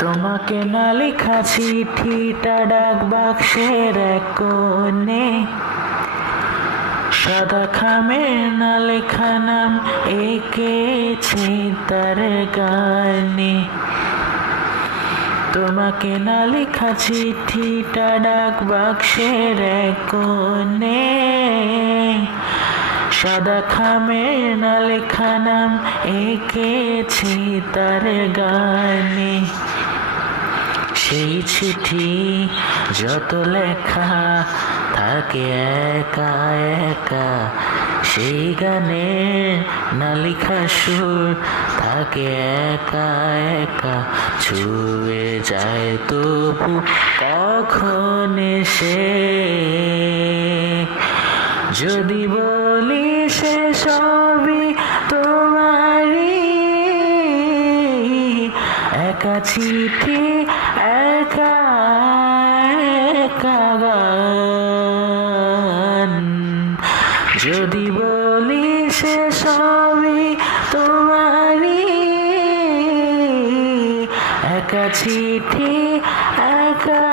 তোমাকে না লেখা চিঠিটা ডাক বাক্সের এক কোণে, সাদা খামের না লেখা নাম এঁকেছি তার গানে। তোমাকে না লেখা চিঠিটা ডাক বাক্সের এক কোণে, সাদা খামের না লেখা নাম এঁকেছি তার গানে। সেই চিঠি যত লেখা থাকে একা একা, সেই গানে না লেখা সুর থাকে একা একা। ছুঁয়ে যায় তবু কখন এসে, যদি বলি সে সবই তোমারই, একা চিঠি একা একা গান। যদি বলি সে সবই তোমারই, একা চিঠি একা